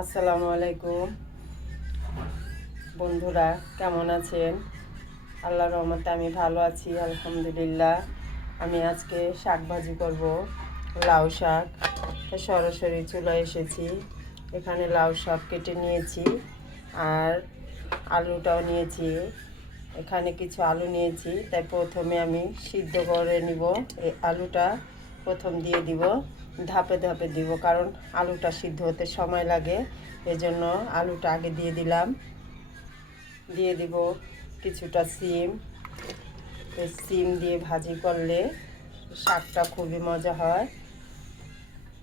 আসসালামু আলাইকুম। বন্ধুরা, কেমন আছেন? আল্লাহর রহমতে আমি ভালো আছি, আলহামদুলিল্লাহ। আমি আজকে শাক ভাজি করব, লাউ শাক। সরাসরি চলে এসেছি। এখানে লাউ শাক কেটে নিয়েছি, আর আলুটাও নিয়েছি। এখানে কিছু আলু নিয়েছি, তাই প্রথমে আমি সিদ্ধ করে নিব এই আলুটা। প্রথম দিয়ে দিব, ধাপে ধাপে দিব, কারণ আলুটা সিদ্ধ হতে সময় লাগে। এজন্য আলুটা আগে দিয়ে দিলাম। দিয়ে দিব কিছুটা সিম। সিম দিয়ে ভাজি করলে শাকটা খুবই মজা হয়।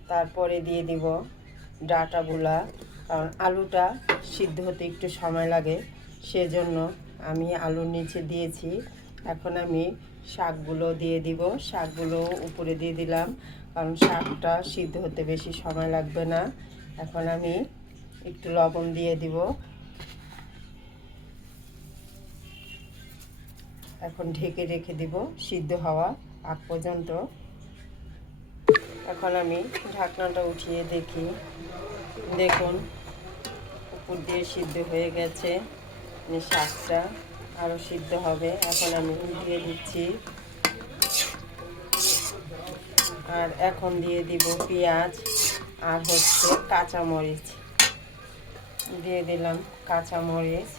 তারপরে দিয়ে দিব ডাটাগুলা, কারণ আলুটা সিদ্ধ হতে একটু সময় লাগে। সেজন্য আমি আলুর নিচে দিয়েছি। এখন আমি শাকগুলো দিয়ে দিব। শাকগুলো উপরে দিয়ে দিলাম, কারণ শাকটা সিদ্ধ হতে বেশি সময় লাগবে না। এখন আমি একটু লবণ দিয়ে দিব। এখন ঢেকে রেখে দিব, সিদ্ধ হওয়া আগ পর্যন্ত। এখন আমি ঢাকনাটা উঠিয়ে দেখি। দেখুন, উপর দিয়ে সিদ্ধ হয়ে গেছে। এই শাকটা আরও সিদ্ধ হবে। এখন আমি দিয়ে দিচ্ছি। আর এখন দিয়ে দিব পেঁয়াজ আর হচ্ছে কাঁচামরিচ। দিয়ে দিলাম কাঁচামরিচ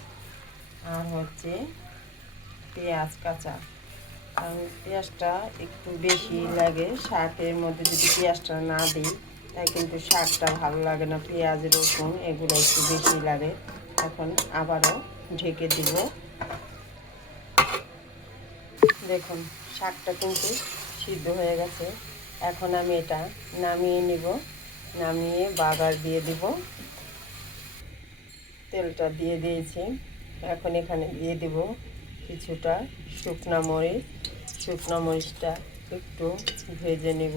আর হচ্ছে পেঁয়াজ কাঁচা। কারণ পেঁয়াজটা একটু বেশি লাগে, শাকের মধ্যে যদি পেঁয়াজটা না দিই, তাই কিন্তু শাকটা ভালো লাগে না। পেঁয়াজ, রসুন, এগুলো একটু বেশি লাগে। এখন আবারও ঢেকে দিব। দেখুন, শাকটা কিন্তু সিদ্ধ হয়ে গেছে। এখন আমি এটা নামিয়ে নিব। নামিয়ে বাগার দিয়ে দিব। তেলটা দিয়ে দিয়েছি। এখন এখানে দিয়ে দিব কিছুটা শুকনা মরিচ। শুকনো মরিচটা একটু ভেজে নিব।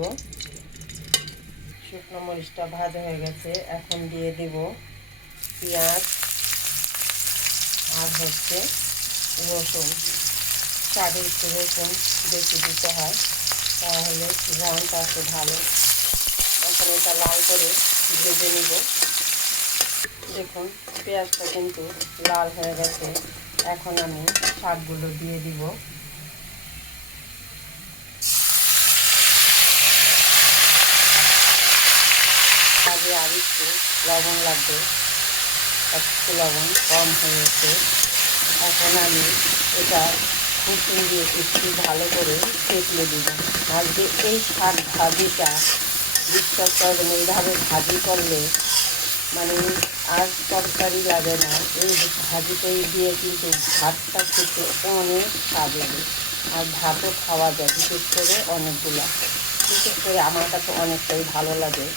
শুকনো মরিচটা ভাজা হয়ে গেছে। এখন দিয়ে দিব পেঁয়াজ আর হচ্ছে রসুন। শাকের একটু রসুন বেশি দিতে হয়, তাহলে ঘ্রাণটা একটু ভালো। এখন এটা লাল করে ভেজে নিব। দেখুন, পেঁয়াজটা কিন্তু লাল হয়ে গেছে। এখন আমি শাকগুলো দিয়ে দিব। আগে আর একটু লবণ লাগবে। একটু লবণ কম হয়েছে এখন আমি এটা কুসুম দিয়ে একটু ভালো করে চেপলে দিব আর যে এই শাক ভাজিটা বিশ্বাস করবেন এইভাবে ভাজি করলে মানে আর তরকারি লাগে না। এই ভাজিটাই দিয়ে কিন্তু ভাতটা খেতে অনেক স্বাদ লাগে। আর ভাতও খাওয়া যায়, বিশেষ করে অনেকগুলো। বিশেষ করে আমার কাছে অনেকটাই ভালো লাগে।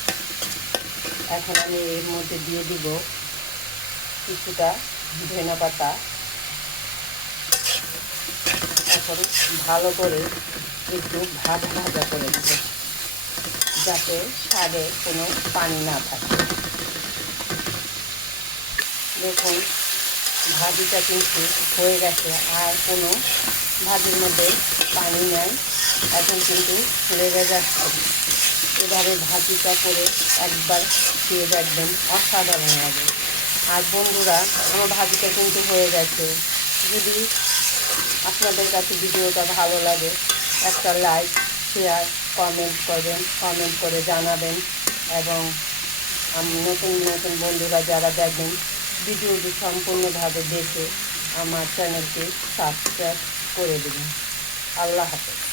এখন আমি এর মধ্যে দিয়ে দিব কিছুটা ধনে পাতা এখন ভালো করে একটু ভাজা ভাজা করে দেব যাতে স্বাদে কোনো পানি না থাকে। দেখুন, ভাজিটা কিন্তু হয়ে গেছে, আর কোনো ভাজির মধ্যে পানি নেই। এখন কিন্তু লেগে যাচ্ছে। এবারে ভাজিটা করে একবার খেয়ে দেখবেন, অসাধারণ লাগে। আর বন্ধুরা, আমার ভাজিটা কিন্তু হয়ে গেছে। যদি আপনাদের কাছে ভিডিওটা ভালো লাগে, একটা লাইক শেয়ার কমেন্ট করবেন কমেন্ট করে জানাবেন এবং আমি, নতুন নতুন বন্ধুরা যারা দেখবেন, ভিডিওটি সম্পূর্ণভাবে দেখে আমার চ্যানেলকে সাবস্ক্রাইব করে দেবেন। আল্লাহ হাফেজ।